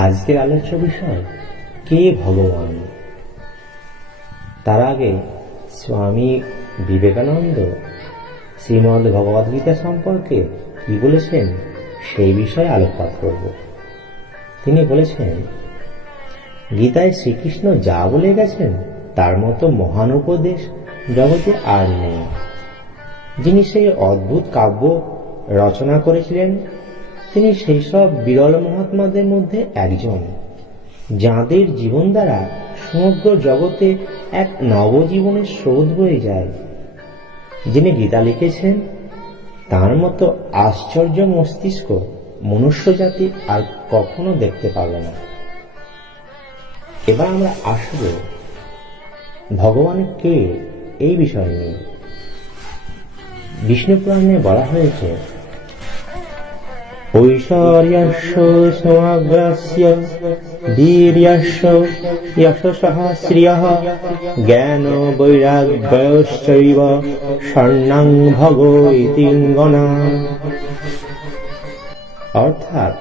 আজকের আলোচ্য বিষয়, কে ভগবান? তার আগে স্বামী বিবেকানন্দ শ্রীমদ্ ভগবদ্গীতা সম্পর্কে কি বলেছেন সেই বিষয়ে আলোকপাত করব। তিনি বলেছেন, গীতায় শ্রীকৃষ্ণ যা বলে গেছেন, তার মতো মহান উপদেশ জগতে আর নেই। যিনি সেই অদ্ভুত কাব্য রচনা করেছিলেন তিনি সেই সব বিরল মহাত্মাদের মধ্যে একজন, যাঁদের জীবন দ্বারা সমগ্র জগতে এক নবজীবনের স্রোত বয়ে যায়। যিনি গীতা লিখেছেন, তার মতো আশ্চর্য মস্তিষ্ক মনুষ্য জাতি আর কখনো দেখতে পাবে না। এবার আমরা আসব ভগবান কে এই বিষয় নিয়ে। বিষ্ণু পুরাণে বলা হয়েছে ঐশ্বর্যস্য সমগ্রস্য বীর্যস্য যশসঃ শ্রিয়ঃ জ্ঞান বৈরাগ্যশ্চৈব স্বর্ণাং ভগ অর্থাৎ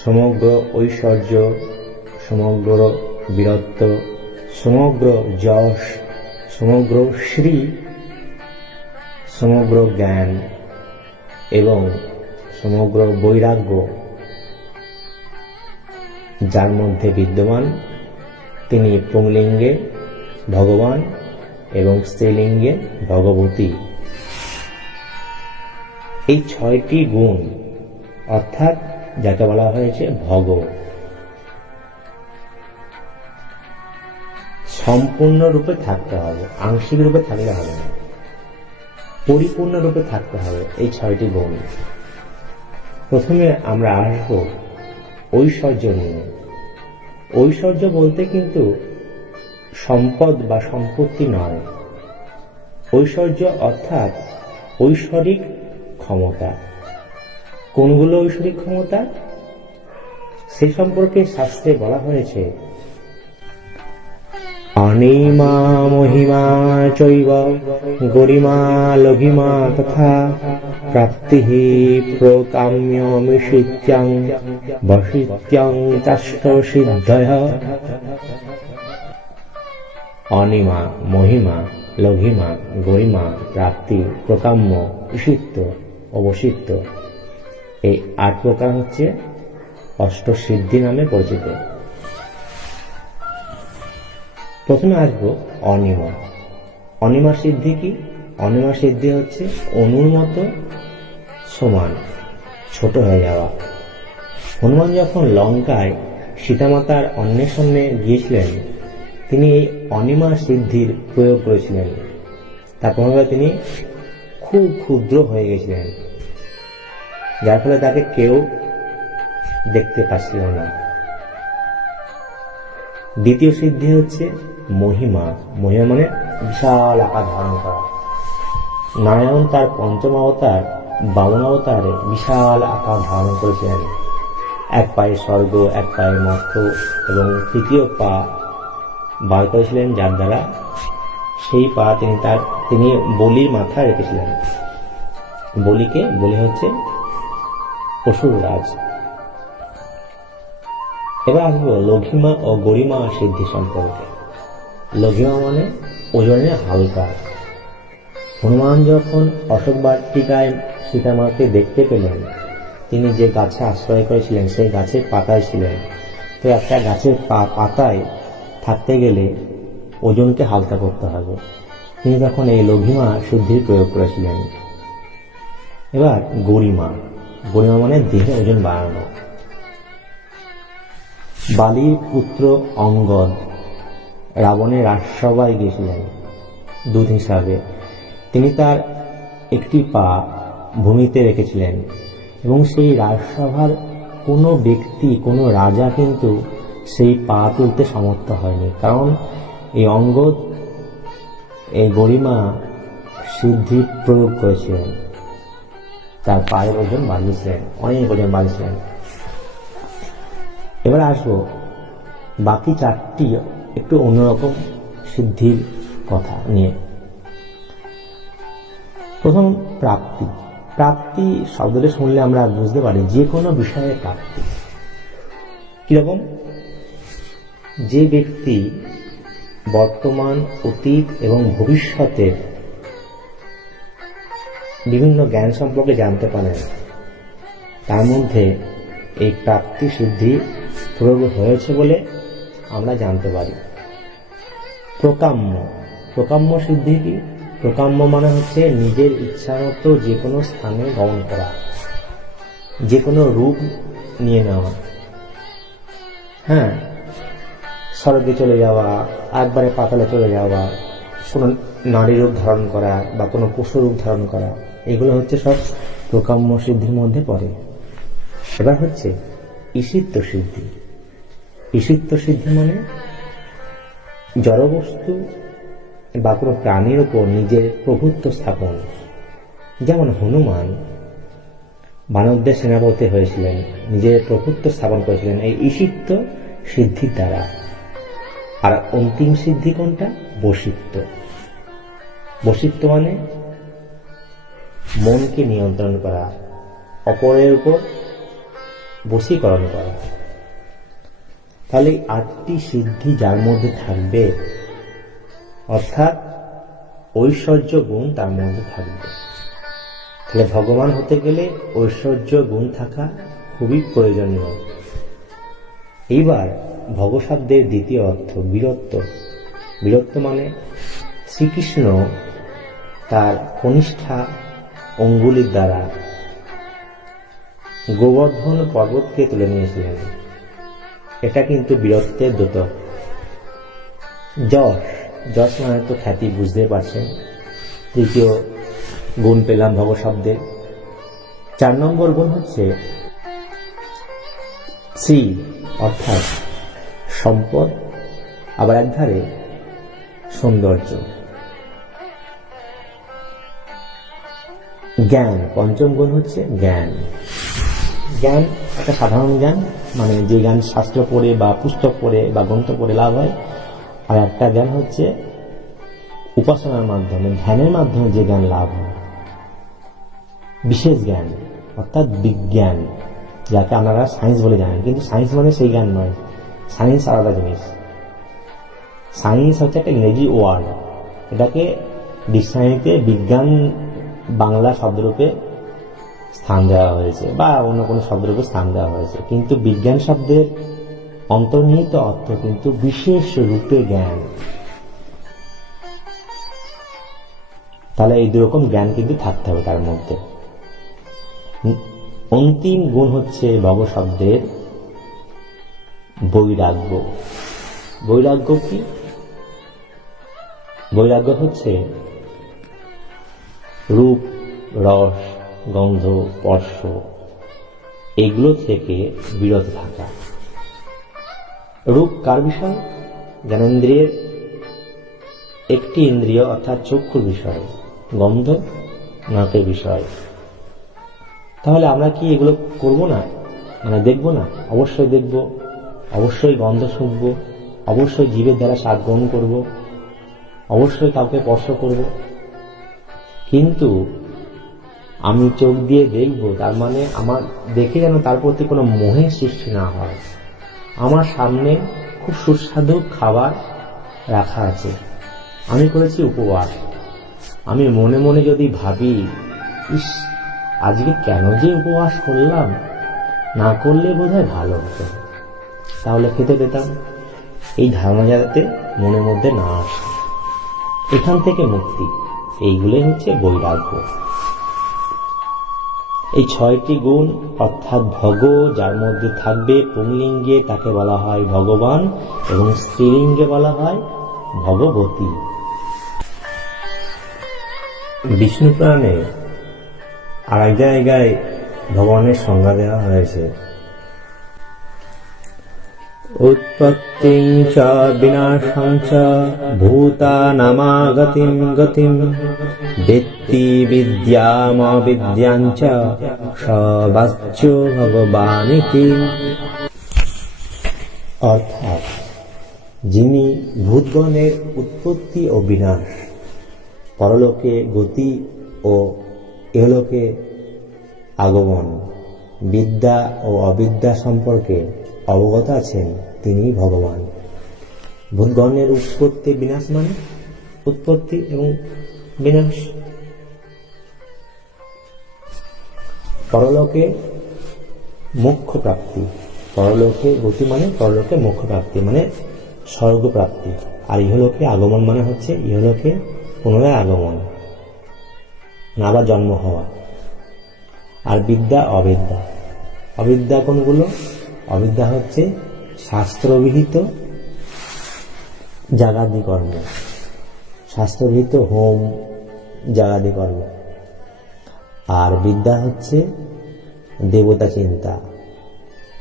সমগ্র ঐশ্বর্য সমগ্র বীরত্ব সমগ্র যশ সমগ্র শ্রী সমগ্র জ্ঞান এবং সমগ্র বৈরাগ্য যার মধ্যে বিদ্যমান, তিনি পুংলিঙ্গে ভগবান এবং স্ত্রীলিঙ্গে ভগবতী। এই ছয়টি গুণ, অর্থাৎ যাকে বলা হয়েছে ভগ সম্পূর্ণ রূপে থাকতে হবে, আংশিক রূপে থাকলে হবে না পরিপূর্ণ রূপে থাকতে হবে এই ছয়টি গুণ। প্রথমে আমরা আসব ঐশ্বর্য নিয়ে। ঐশ্বর্য বলতে কিন্তু সম্পদ বা সম্পত্তি নয়। ঐশ্বর্য অর্থাৎ ঐশ্বরিক ক্ষমতা। কোনগুলো ঐশ্বরিক ক্ষমতা? সে সম্পর্কে শাস্ত্রে বলা হয়েছে অনিমা মহিমা চৈব, গরিমা লঘিমা তথা প্রাপ্তি প্রকাম্যমিষিত্যাং বসিত্যাং চাষ্ট সিদ্ধয়। অনিমা মহিমা লঘিমা গরিমা প্রাপ্তি প্রকাম্য ঈশিত্ব অবসিত্ব এই আট প্রকার হচ্ছে অষ্টসিদ্ধি নামে পরিচিত। প্রথমে আসব অনিমা। অনিমা সিদ্ধি কি? অনিমা সিদ্ধি হচ্ছে অনুর মতো সমান, ছোট হয়ে যাওয়া। হনুমান যখন লঙ্কায় সীতামাতার অন্বেষণে গিয়েছিলেন, তিনি এই অনিমা সিদ্ধির প্রয়োগ করেছিলেন। তার প্রভাবে তিনি খুব ক্ষুদ্র হয়ে গেছিলেন। যার ফলে তাকে কেউ দেখতে পাচ্ছিল না। দ্বিতীয় সিদ্ধি হচ্ছে মহিমা মহিমা মানে বিশাল আকার। ধারণ করা নারায়ণ তার পঞ্চম অবতার, বামন অবতারে বিশাল আকার ধারণ করেছিলেন। এক পায়ে স্বর্গ, এক পায়ে মর্ত এবং তৃতীয় পা বার করেছিলেন যার দ্বারা সেই পা তিনি তার, তিনি বলির মাথায় রেখেছিলেন। বলিকে, বলি হচ্ছে অসুররাজ এবার আসব লঘিমা ও গরিমা সিদ্ধি সম্পর্কে। লঘিমা মানে ওজনে হালকা। হনুমান যখন অশোক বাটিকায় সীতামাকে দেখতে পেলেন, তিনি যে গাছে আশ্রয় করেছিলেন সেই গাছের পাতায় ছিলেন। তো একটা গাছের পাতায় থাকতে গেলে ওজনকে হালকা করতে হবে। তিনি তখন এই লঘিমা শুদ্ধির প্রয়োগ করেছিলেন। এবার গরিমা। গরিমা মানে দেহে ওজন বাড়ানো। বালির পুত্র অঙ্গদ রাবণের রাজসভায় গিয়েছিলেন দূত হিসাবে। তিনি তার একটি পা ভূমিতে রেখেছিলেন এবং সেই রাজসভার কোনো ব্যক্তি, কোনো রাজা কিন্তু সেই পা তুলতে সমর্থ হয়নি। কারণ এই অঙ্গদ, এই গরিমা সিদ্ধি প্রয়োগ করেছিলেন। তার পায়ের ওজন বাড়িয়েছিলেন অনেক ওজন বাড়িয়েছিলেন এবার আসব, বাকি চারটি একটু অন্যরকম সিদ্ধির কথা নিয়ে। প্রথম প্রাপ্তি। প্রাপ্তি শব্দটা শুনলে আমরা বুঝতে পারি যে কোনো বিষয়ে প্রাপ্তি। কীরকম? যে ব্যক্তি বর্তমান, অতীত এবং ভবিষ্যতের বিভিন্ন জ্ঞান সম্পর্কে জানতে পারেন, তার মধ্যে এই প্রাপ্তি সিদ্ধি প্রয়োগ হয়েছে বলে আমরা জানতে পারি। প্রকাম্য। প্রকাম্য সিদ্ধি কি? প্রকাম্য মানে হচ্ছে নিজের ইচ্ছা মতো যে কোনো স্থানে গমন করা যে কোনো রূপ নিয়ে নেওয়া। হ্যাঁ স্বর্গে চলে যাওয়া, একবারে পাতালে চলে যাওয়া, কোনো নারী রূপ ধারণ করা বা কোনো পশু রূপ ধারণ করা, এগুলো হচ্ছে সব প্রকাম্য সিদ্ধির মধ্যে পড়ে। এবার হচ্ছে ঈশিত্ব সিদ্ধি। ঈশিত্ব সিদ্ধি মানে জড়বস্তু বা কোনো প্রাণীর উপর নিজের প্রভুত্ব স্থাপন। যেমন হনুমান মানবদের সেনাপতি হয়েছিলেন, নিজের প্রভুত্ব স্থাপন করেছিলেন, এই ঈশিত্ব সিদ্ধির দ্বারা। আর অন্তিম সিদ্ধি কোনটা? বসিত্ব। বসিত্ব মানে মনকে নিয়ন্ত্রণ করা, অপরের উপর বশীকরণ করা। তাহলে আটটি সিদ্ধি যার মধ্যে থাকবে, অর্থাৎ ঐশ্বর্য গুণ তার মধ্যে থাকবে। তাহলে ভগবান হতে গেলে ঐশ্বর্য গুণ থাকা খুবই প্রয়োজনীয়। এইবার ভগশব্দের দ্বিতীয় অর্থ বীরত্ব। বীরত্ব মানে শ্রীকৃষ্ণ তার কনিষ্ঠা অঙ্গুলির দ্বারা গোবর্ধন পর্বতকে তুলে নিয়েছিলেন। এটা কিন্তু বীরত্বের দ্রুত। যশ যশ মানে তো খ্যাতি বুঝতে পারছেন। তৃতীয় গুণ পেলাম ভব শব্দে চার নম্বর গুণ হচ্ছে শ্রী, অর্থাৎ সম্পদ, আবার একধারে সৌন্দর্য। জ্ঞান, পঞ্চম গুণ হচ্ছে জ্ঞান। জ্ঞান, একটা সাধারণ জ্ঞান। মানে যে জ্ঞান শাস্ত্র পড়ে বা পুস্তক পড়ে বা গ্রন্থ পড়ে লাভ হয়, আর একটা জ্ঞান হচ্ছে উপাসনার মাধ্যমে, ধ্যানের মাধ্যমে যে জ্ঞান লাভ হয়। বিশেষ জ্ঞান, অর্থাৎ বিজ্ঞান, যাকে আপনারা সায়েন্স বলে জানেন। কিন্তু সায়েন্স মানে সেই জ্ঞান নয়। সায়েন্স আলাদা জিনিস। সায়েন্স হচ্ছে একটা ইংরেজি ওয়ার্ড এটাকে ডিকশনারিতে বিজ্ঞান বাংলা শব্দরূপে স্থান দেওয়া হয়েছে বা অন্য কোনো শব্দরূপে স্থান দেওয়া হয়েছে। কিন্তু বিজ্ঞান শব্দের অন্তর্নিহিত অর্থ কিন্তু বিশেষ রূপে জ্ঞান। তাহলে এই দুরকম জ্ঞান কিন্তু থাকতে হবে তার মধ্যে। অন্তিম গুণ হচ্ছে ভব শব্দের বৈরাগ্য। বৈরাগ্য কি? বৈরাগ্য হচ্ছে রূপ, রস গন্ধ, স্পর্শ, এগুলো থেকে বিরত থাকা। রূপ কার বিষয়? জ্ঞানেন্দ্রিয়ের একটি ইন্দ্রিয় অর্থাৎ চক্ষুর বিষয়। গন্ধ, নাকের বিষয়। তাহলে আমরা কি এগুলো করব না? মানে দেখব না? অবশ্যই দেখব, অবশ্যই গন্ধ শুনব, অবশ্যই জীবের দ্বারা স্বাদ গ্রহণ করব, অবশ্যই কাউকে স্পর্শ করব। কিন্তু আমি চোখ দিয়ে দেখব, তার মানে আমার, দেখে যেন তার প্রতি কোনো মোহের সৃষ্টি না হয়। আমার সামনে খুব সুস্বাদু খাবার রাখা আছে। আমি করেছি উপবাস। আমি মনে মনে যদি ভাবি, ইস, আজকে কেন যে উপবাস করলাম? না করলে বোধহয় ভালো হতো। তাহলে খেতে পেতাম। এই ধারণা যাতে মনের মধ্যে না আসে। এখান থেকে মুক্তি। এইগুলোই হচ্ছে বৈরাগ্য। এই ছয়টি গুণ, অর্থাৎ ভগ, যার মধ্যে থাকবে পুংলিঙ্গে তাকে বলা হয় ভগবান এবং স্ত্রীলিঙ্গে বলা হয় ভগবতী। বিষ্ণু পুরাণে আর এক জায়গায় ভগবানের সংজ্ঞা দেওয়া হয়েছে। উৎপত্তিং চ বিনাশং চ ভূতানামাগতিম গতিম বেত্তি বিদ্যামবিদ্যাং চ সবাচ্য ভগবানিতি অর্থাৎ যিনি ভূতগণের উৎপত্তি ও বিনাশ, পরলোকে গতি ও এলোকে আগমন, বিদ্যা ও অবিদ্যা সম্পর্কে অবগত আছেন। তিনি ভগবান। ভূতগণের উৎপত্তি বিনাশ মানে? উৎপত্তি এবং বিনাশ। পরলোকে মোক্ষ প্রাপ্তি। পরলোকে গতি মানে? পরলোকে মোক্ষ প্রাপ্তি মানে স্বর্গ প্রাপ্তি। আর ইহলোকে আগমন মানে হচ্ছে ইহলোকে পুনরায় আগমন। না আবার জন্ম হওয়া। আর বিদ্যা অবিদ্যা। অবিদ্যা কোনগুলো? অবিদ্যা হচ্ছে শাস্ত্রবিহিত জাগাদি কর্ম শাস্ত্রবিহিত হোম জাগাদি কর্ম আর বিদ্যা হচ্ছে দেবতা চিন্তা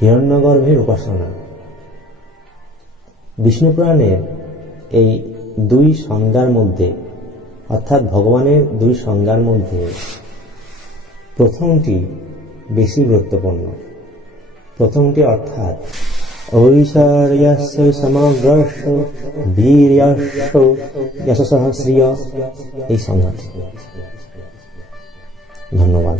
হিরণ্যগর্ভের উপাসনা। বিষ্ণু পুরাণের এই দুই সংজ্ঞার মধ্যে, অর্থাৎ ভগবানের দুই সংজ্ঞার মধ্যে, প্রথমটি বেশি গুরুত্বপূর্ণ। প্রথমটি অর্থাৎ ঐশ্বর্যস্য সমগ্রস্য বীর্যস্য যশসহ এই সংজ্ঞাটি ধন্যবাদ।